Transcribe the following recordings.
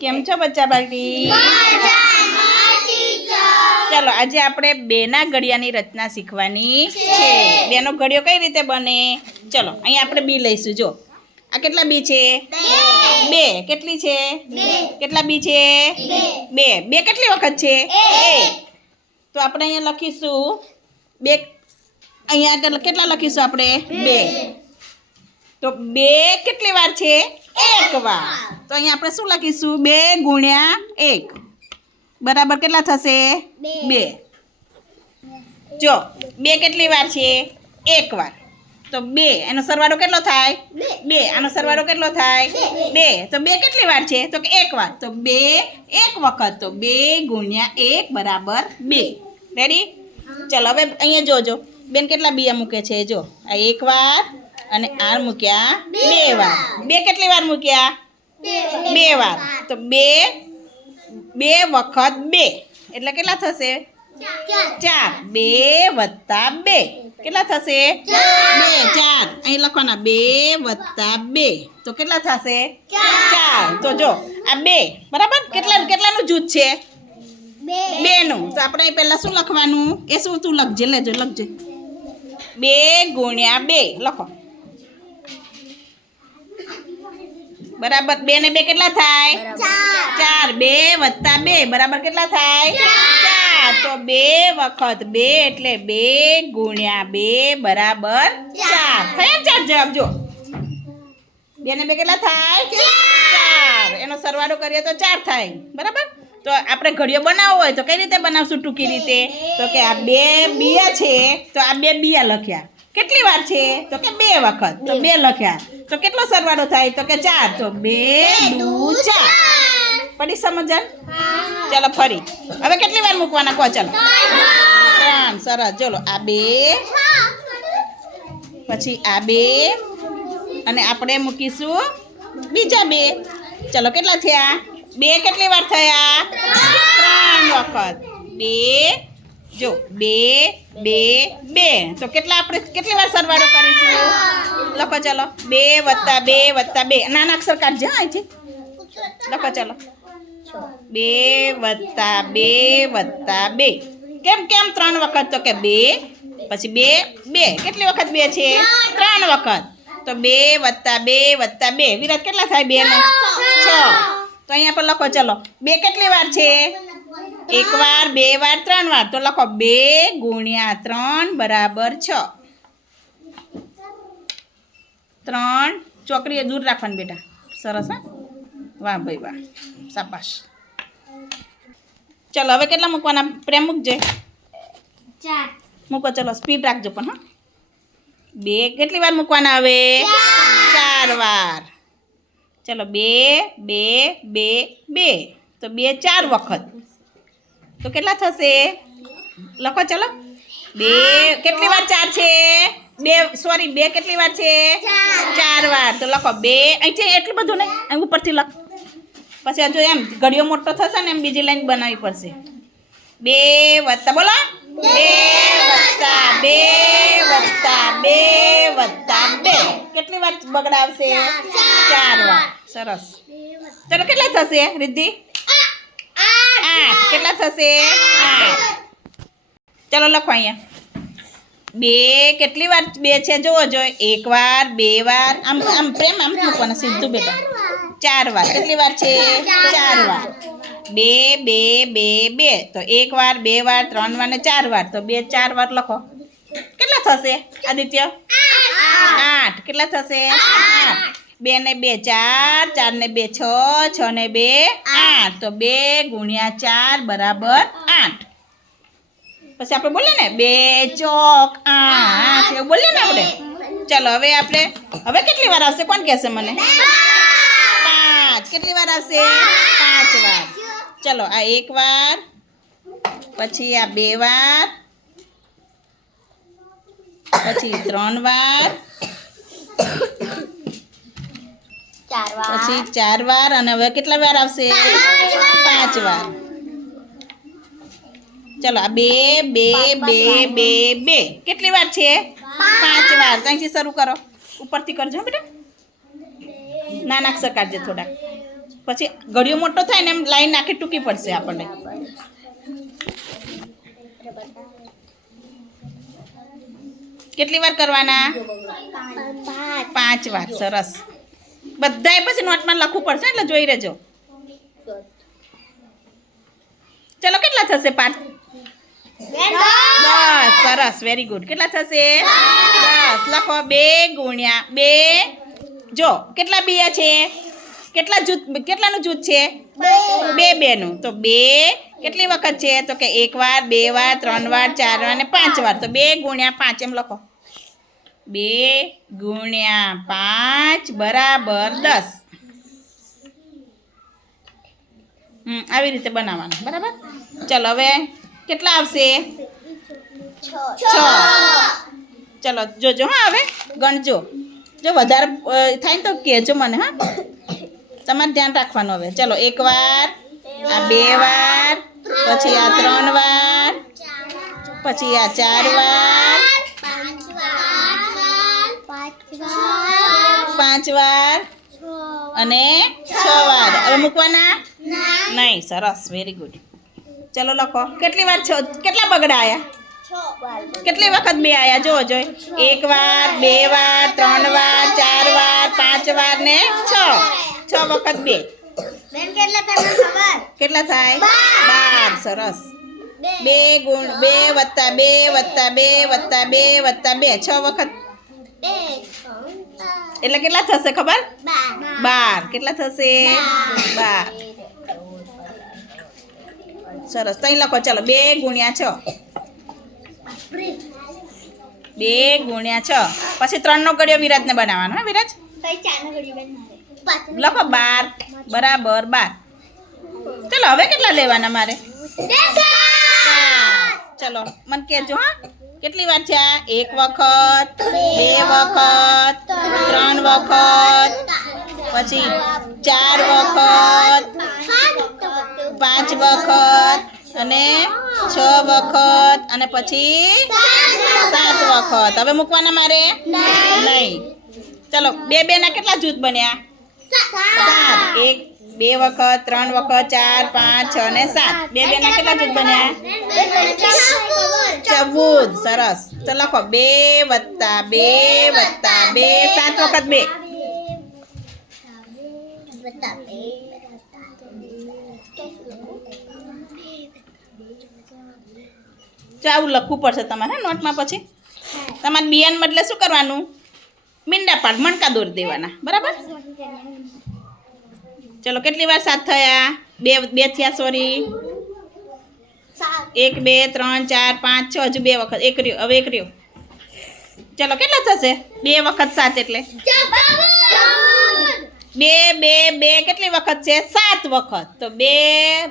કેમ છો બચ્ચા પાર્ટી ચાલો, આજે આપણે બેના ઘડિયાની રચના શીખવાની છે. બેનો ઘડિયો કઈ રીતે બને? ચલો, અહીંયા આપણે બી લઈશું, જો. આ કેટલા બી છે? બે. કેટલી છે? કેટલા બી છે? બે. બે કેટલી વખત છે? એક. તો આપણે અહીંયા લખીશું બે. અહીંયા કેટલા લખીશું આપણે? બે. તો બે કેટલી વાર છે? એક વાર. તો અહીંયા આપણે શું લખીશું? બે ગુણ્યા એક. બરાબર કેટલા થશે? બે. જો બે કેટલી વાર છે? એક વાર. તો બે. એનો સરવાળો કેટલો થાય? બે. આનો સરવાળો કેટલો થાય? બે. તો બે કેટલી વાર છે? તો કે એક વાર. તો બે એક વખત. તો બે ગુણ્યા એક બરાબર બે. રેડી ચલો હવે અહીંયા જોજો. બેન કેટલા બીયા મૂકે છે? જો આ એક વાર અને આ મૂક્યા બે વાર. બે કેટલી વાર મૂક્યા? બે વાર. તો બે બે વખત બે. એટલે કેટલા થશે? ચાર. બે વત્તા બે. કેટલા થશે? બે. ચાર. અહીં લખવાના બે વત્તા બે. તો કેટલા થશે? ચાર. તો જો આ બે. બરાબર? કેટલા કેટલાનું જૂથ છે? બેનું. તો આપણે પહેલાં શું લખવાનું? એ શું તું લખજે લેજો લખજે. બે ગુણ્યા બે. લખો. બરાબર બે ને બે કેટલા થાય? ચાર. બે વત્તા બે. બરાબર કેટલા થાય? ચાર. તો બે વખત બે એટલે બે ગુણ્યા બે બરાબર ચાર. થયા ચાર જવાબ? જો. બે ને બે કેટલા થાય? ચાર. એનો સરવાળો કરીએ તો ચાર થાય. બરાબર? તો આપણે ઘડિયો બનાવવો હોય તો કઈ રીતે બનાવશું ટૂંકી રીતે? તો કે આ બે બિયા છે. તો આ બે બિયા લખ્યા. કેટલી વાર છે? તો કે બે વખત. તો બે. લખ્યા. તો કેટલો સરવાળો થાય? તો કે ચાર. તો બે દુ ચાર. પડી સમજણ? ચાલો ફરી. હવે કેટલી વાર મૂકવાના? કહો ચાલો. ત્રણ. સરસ. ચલો આ બે. પછી આ બે. અને આપણે મૂકીશું બીજા બે. ચલો કેટલા થયા? બે કેટલી વાર થયા? ત્રણ વખત. બે જો, બે બે બે. તો કેટલા આપણે, કેટલી વાર સરવાળો કરીશું? લખો ચાલો. બે વત્તા બે વત્તા બે. નાના અક્ષર કાઢજે, હા, અહીંથી. લખો ચાલો. બે વત્તા બે વત્તા બે. કેમ કેમ ત્રણ વખત? તો કે બે, પછી બે બે. કેટલી વખત બે છે? ત્રણ વખત. તો બે વત્તા બે વત્તા બે. વિરાટ કેટલા થાય બે છ. તો અહીંયા પર લખો ચલો. બે કેટલી વાર છે? એક વાર બે વાર ત્રણ વાર. તો લખો બે ગુણ્યા ત્રણ બરાબર છ. ત્રણ ચોકડીએ દૂર રાખવાની બેટા. સરસ હા? વાહ ભાઈ વાહ. સાપાસ ચલો હવે કેટલા મૂકવાના? પ્રેમ મૂકજે. મૂકો ચલો સ્પીડ રાખજો પણ હા? બે કેટલી વાર મૂકવાના હવે? ચાર વાર. ચલો બે બે બે બે. તો બે ચાર વખત. તો કેટલા થશે? લખો ચલો. બે કેટલી વાર ચાર છે? બે સોરી બે કેટલી વાર છે? ચાર વાર. તો લખો બે. અહીં છે એટલું બધું નહીં અહીં ઉપરથી લખ. પછી હજુ એમ ઘડિયો મોટો થશે ને એમ બીજી લાઈન બનાવવી પડશે. બે વત્તા બોલો. બે વત્તા બે વત્તા બે વત્તા બે. કેટલી વાર બગડાવશે? ચાર વાર. સરસ. ચલો કેટલા થશે રિદ્ધિ? આઠ કેટલા થશે? આઠ ચલો લખો અહીંયા. બે કેટલી વાર બે છે? જોવો જોઈએ એક વાર બે વાર. આમ આમ પ્રેમ આમ મૂકવાના સીધું બેટા. ચાર વાર. કેટલી વાર છે? ચાર વાર. બે બે બે બે. તો એક વાર બે વાર ત્રણ વાર ને ચાર વાર. તો બે ચાર વાર લખો. કેટલા થશે? આદિત્ય? આઠ. કેટલા થશે? આઠ. બે ને બે, ચાર ચાર ને બે, છ છ ને બે, આઠ. તો બે ગુણ્યા ચાર બરાબર આઠ. પછી આપણે બોલીએ ને, બે ચોક આઠ. એવું બોલીએ ને આપણે? ચલો, હવે આપણે, હવે કેટલી વાર આવશે? કોણ કહેશે મને? પાંચ. કેટલી વાર આવશે? પાંચ વાર. ચલો, આ એક વાર, પછી આ બે વાર, પછી ત્રણ વાર પછી ચાર વાર અને હવે કેટલા વાર આવશે? પાંચ વાર. ચલો આ બે બે બે બે બે. કેટલી વાર છે? પાંચ વાર. ત્યાંથી શરૂ કરો. ઉપરથી કરજો બેટા. નાના અક્ષર કાઢજે થોડાક. પછી ઘડિયો મોટો થાય ને એમ લાઈન નાખી ટૂંકી પડશે આપણને. કેટલી વાર કરવાના? પાંચ વાર. સરસ. બધાય પછી નોટમાં લખવું પડશે એટલે જોઈ રહેજો. ચલો, કેટલા થશે પાંચ બસ, સરસ વેરી ગુડ કેટલા થશે? બસ, લખો, બે ગુણ્યા બે. જો, કેટલા બીયા છે? કેટલા જૂથ, કેટલાનું જૂથ છે? બે બેનું. તો બે કેટલી વખત છે? તો કે એક વાર, બે વાર, ત્રણ વાર, ચાર વાર અને પાંચ વાર. તો બે ગુણ્યા પાંચ, એમ લખો. બે ગુણ્યા પાંચ બરાબર દસ. આવી રીતે બનાવવાનું બરાબર? ચલો હવે કેટલા આવશે? છ. ચલો જોજો હા હવે ગણજો. જો વધારે થાય ને તો કહેજો મને હા? તમારે ધ્યાન રાખવાનું હવે. ચલો એક વાર આ બે વાર પછી આ ત્રણ વાર પછી આ ચાર વાર પાંચ વાર? અને છ વાર. હવે મૂકવાના? નહીં સરસ વેરી ગુડ ચલો લખો. કેટલી વાર છો? કેટલા બગડા કેટલી વખત બે આયા? જોવો જોઈ. એક વાર બે વાર ત્રણ વાર ચાર વાર પાંચ વાર ને છ. છ વખત બે. કેટલા થાય બાર. સરસ. બે ગુણ બે વત્તા બે વત્તા બે વત્તા બે વત્તા બે. છ વખત એટલે કેટલા થશે ખબર? બાર. કેટલા થશે? બાર. સરસ. તઈ લખો. ચલો બે ગુણ્યા છ. બે ગુણ્યા છ. પછી ત્રણનો ગળ્યો વિરાજને બનાવવાનો હા વિરાજ? લખો બાર. બરાબર બાર. ચલો હવે કેટલા લેવાના મારે? ચલો મને કહેજો હા. કેટલી વાર છે? આ એક વખત બે વખત ત્રણ વખત પછી ચાર વખત પાંચ વખત અને છ વખત અને પછી સાત વખત. હવે મૂકવાના મારે? નહીં. ચલો બે બે ના કેટલા જૂથ બન્યા? એક, બે વખત, ત્રણ વખત, ચાર, પાંચ, છ ને સાત. બે બે ના કેટલા જૂથ બન્યા? ચૌદ. સરસ. તો લખો. બે વત્તા બે વત્તા, બે. સાત વખત બે. આવું લખવું પડશે તમારે, નોટમાં પછી. તમારે બિયાન બદલે શું કરવાનું? મીંડા પાડ મણકા દોરી દેવાના. બરાબર? ચલો કેટલી વાર સાત થયા? બે બે થયા સોરી એક બે ત્રણ ચાર પાંચ છ હજુ બે વખત. એક રહ્યો હવે એક રહ્યો. ચલો કેટલા થશે? બે વખત સાત એટલે. બે બે બે કેટલી વખત છે? સાત વખત. તો બે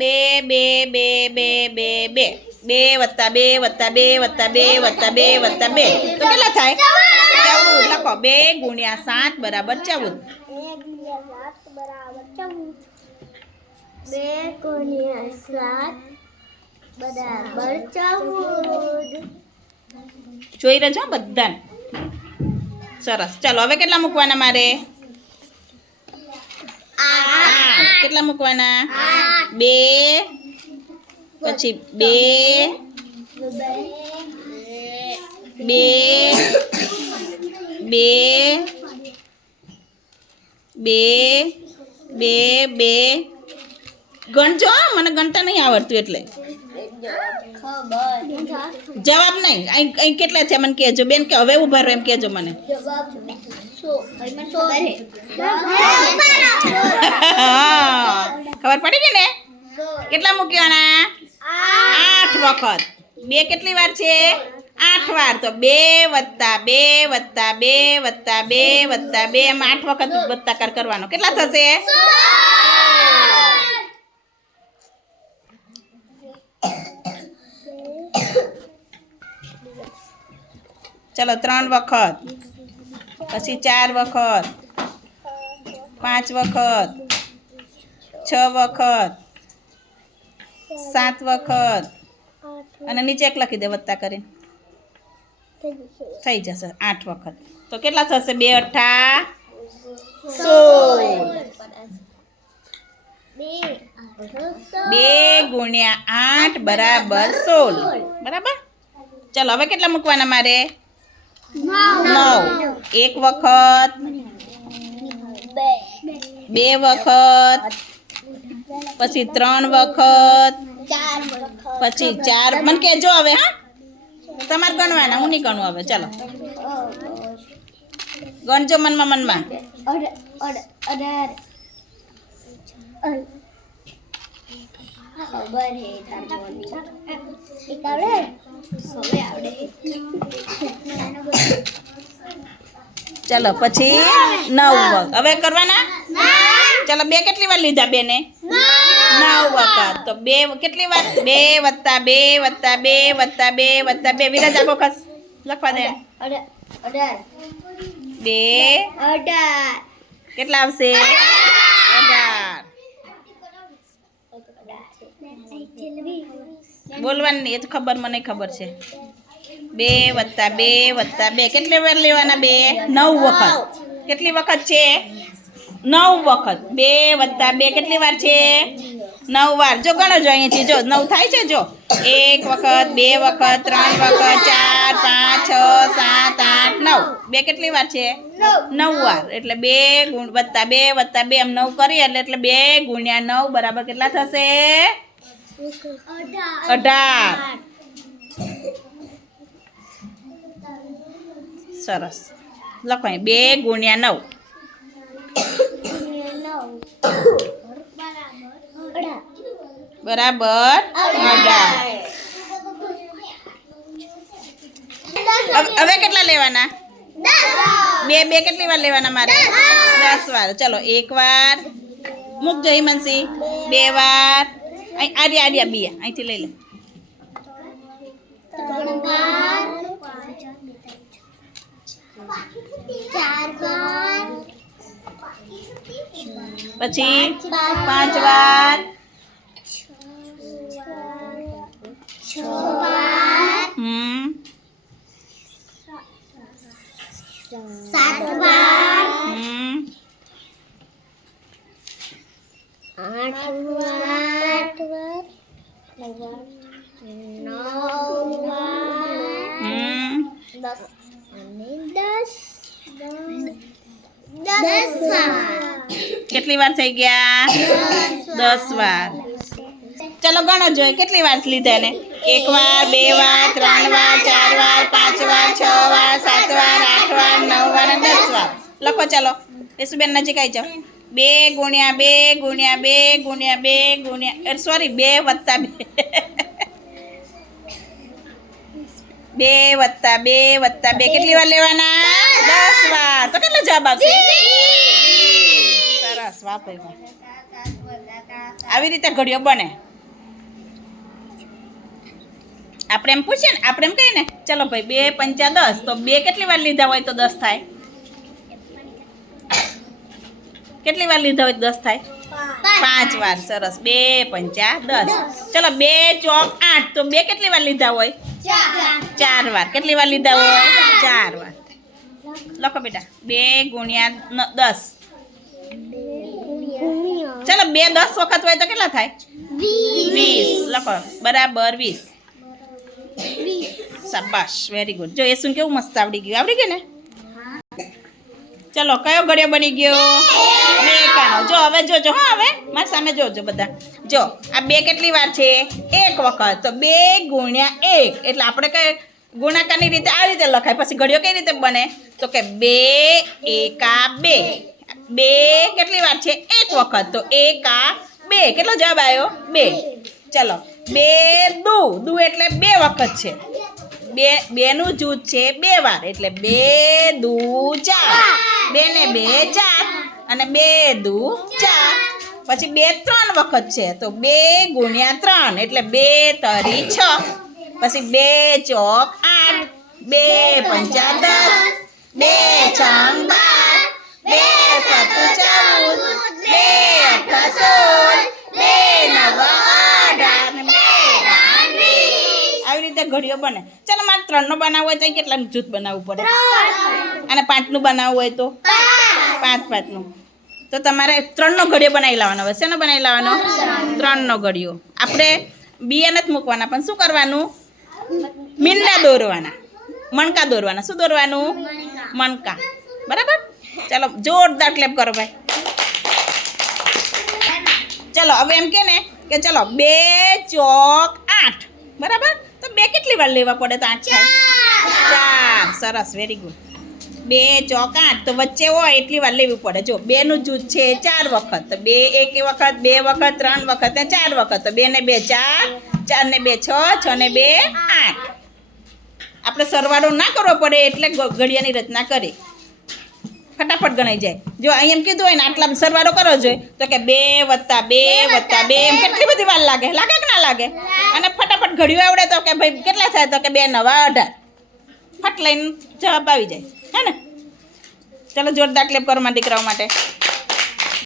બે બે બે બે બે બે. બે વત્તા બે વત્તા બે વત્તા બે વત્તા બે વત્તા બે. તો કેટલા થાય? ચૌદ. લખો બે ગુણ્યા સાત બરાબર ચૌદ. બે ગુણ્યા સાત બરાબર ચૌદ. જોઈ રહેજો બધાને. સરસ. ચાલો હવે કેટલા મૂકવાના મારે? કેટલા મૂકવાના? બે. પછી બે. બે. બે બે બે બે. ગણજો મને ગણતા નહીં આવડતું એટલે. જવાબ નહીં. અહીં અહીં કેટલા છે મને કહેજો. બેન, કે હવે ઊભા રહો એમ કહેજો મને. ખબર પડી ગઈ ને? કેટલા મૂક્યાના આઠ વખત. બે કેટલી વાર છે? આઠ વાર તો બે વત્તા બે વત્તા બે વત્તા બે વત્તા બે. એમ આઠ વખત વત્તાકાર કરવાનો. કેટલા થશે? ચલો, ત્રણ વખત. પછી ચાર વખત. પાંચ વખત. છ વખત. સાત વખત. અને નીચે એક લખી દે વત્તા કરીને. થઈ જશે આઠ વખત. તો કેટલા થશે? બે અઠ્ઠા? સોળ. બે ગુણ્યા આઠ બરાબર સોળ. બરાબર? ચલો હવે કેટલા મૂકવાના મારે? નવ. એક વખત. બે વખત. પછી ત્રણ વખત. ચાર વખત. પછી ચાર. મને કહેજો હવે હા? તમારે ગણવાના હું નહીં ગણું હવે ચાલો. ગણજો મનમાં મનમાં. ખબર હે એક આવડે? હવે આવડે. ચલો પછી નવ હવે કરવાના? ચલો બે કેટલી વાર લીધા બેને? નવ વખત તો બે કેટલી વાર બે વત્તા બે વત્તા બે વત્તા બે વત્તા બે. વિરાજ આપો ખસ. લખવા દે બે. અઢાર. કેટલા આવશે? અઢાર. બોલવાનું એ તો ખબર મને ખબર છે. બે વત્તા બે વત્તા બે. કેટલી વાર લેવાના બે? નવ વખત. કેટલી વખત છે? નવ વખત. બે વત્તા બે કેટલી વાર છે? નવ વાર. જો ગણો જો અહીંયાથી જો નવ થાય છે જો. એક વખત, બે વખત, ત્રણ વખત, ચાર, પાંચ, છ, સાત, આઠ, નવ. બે કેટલી વાર છે? નવ વાર. એટલે બે ગુણ વત્તા બે વત્તા બે એમ નવ કરીએ એટલે એટલે બે ગુણ્યા નવ બરાબર કેટલા થશે? અઢાર. સરસ. લખો બે ગુણ્યા નવ. બરાબર. હવે- કેટલા લેવાના? બે બે કેટલી વાર લેવાના મારે? દસ વાર. ચલો, એક વાર. મૂકજો હિમનસિંહ બે વાર. અહીં આર્યા આર્યા બી અહીંથી લઈ લે. ચાર વાર. પછી પાંચ વાર. હમ. સાત વાર. હમ. આઠ વાર. નવ વાર. દસ. અને દસ. દસ વાર. કેટલી વાર થઈ ગયા? દસ વાર. ચલો ગણો જોઈએ કેટલી વાર લીધા ને? એક વાર, બે વાર, ત્રણ વાર, ચાર વાર, પાંચ વાર, છ વાર, સાત વાર, આઠ વાર, નવ વાર અને દસ વાર. લખો ચલો. યશુબેન નજીક આવી જાઓ. બે ગુણ્યા બે ગુણ્યા બે ગુણ્યા બે, ગુણ્યા સોરી બે વત્તા બે. બે વત્તા બે વત્તા બે. કેટલી વાર લેવાના? દસ વાર. તો કેટલો જવાબ આવશે? સરસ વાહ આવી રીતે ઘડીઓ બને. આપણે એમ પૂછીએ ને, આપણે એમ કહીએ ને, ચલો ભાઈ, બે પંચા દસ, તો બે કેટલી વાર લીધા હોય તો દસ થાય? કેટલી વાર લીધા હોય દસ થાય? પાંચ વાર, સરસ. બે પંચા દસ. ચલો, બે ચોક આઠ, તો બે કેટલી વાર લીધા હોય? ચાર વાર. કેટલી વાર લીધા હોય? ચાર વાર. લખો બેટા. બે ગુણ્યા દસ. ચલો બે દસ વખત હોય તો કેટલા થાય? વીસ. લખો. બરાબર વીસ. શાબાશ વેરી ગુડ જો એ શું કેવું મસ્ત આવડી ગયું. આવડી ગયું ને? ચલો કયો ઘડિયો બની ગયો? મેકાનો જો હવે જોજો હા હવે. મારી સામે જોજો બધા. જો આ બે કેટલી વાર છે? એક વખત. તો બે ગુણ્યા એક. એટલે આપણે કઈ ગુણાકારની રીતે આ રીતે લખાય. પછી ઘડિયો કઈ રીતે બને? તો કે બે એકા બે. બે કેટલી વાર છે? એક વખત. તો એકા બે. કેટલો જવાબ આવ્યો? બે. ચલો. બે, દુ. દુ એટલે બે વખત છે. બે, બેનું જૂથ છે બે વાર. એટલે બે, દુ, ચાર. બે ને બે, ચાર. અને બે, દુ, ચાર. પછી બે, ત્રણ વખત છે. તો બે ગુણ્યા ત્રણ. એટલે બે તરી છ. પછી બે ચોક આઠ. બે પંચા દસ. બે છંગ બે સતુ ચૌદ બે અઠ સોળ બે નવ અઢાર બે આવી રીતે ઘડીઓ બને. ચાલો મારે ત્રણનો બનાવવો હોય તો કેટલા જૂથ બનાવવું પડે? અને પાંચનું બનાવવું હોય તો? પાંચ. પાંચનું. તો તમારે ત્રણનો ઘડિયો બનાવી લાવવાનો હવે. શેનો બનાવી લાવવાનો ત્રણનો ઘડિયો આપણે બિયા નથી મૂકવાના પણ શું કરવાનું? મીંડા દોરવાના. મણકા દોરવાના. શું દોરવાનું? મણકા. બરાબર? ચાલો, જોરદાર ક્લેપ કરો ભાઈ. ચલો, હવે એમ કે ને કે ચલો, બે ચોક આઠ. બરાબર? તો બે કેટલી વાર લેવા પડે તો આઠ થાય? ચાર. સરસ વેરી ગુડ બે ચોક આઠ, તો વચ્ચે હોય એટલી વાર લેવી પડે. જો, બેનું જૂથ છે ચાર વખત. તો બે એક વખત, બે વખત, ત્રણ વખત, ને ચાર વખત. તો બે ને બે ચાર ચાર ને બે છ છ ને બે આઠ. આપણે સરવાળો ના કરવો પડે એટલે ઘડિયાની રચના કરી. ફટાફટ ગણાઈ જાય. જો અહીં એમ કીધું હોય ને આટલા સરવાળો કરો જોઈએ તો કે બે વત્તા બે વત્તા બે એમ કેટલી બધી વાર લાગે? લાગે કે ના લાગે? અને ફટાફટ ઘડિયું આવડે તો કે ભાઈ કેટલા થાય? તો કે બે નવા અઢાર. ફટ લઈને જવાબ આવી જાય. હે ને? ચાલો જોરદાર ક્લેપ કરો મારા દીકરાઓ માટે.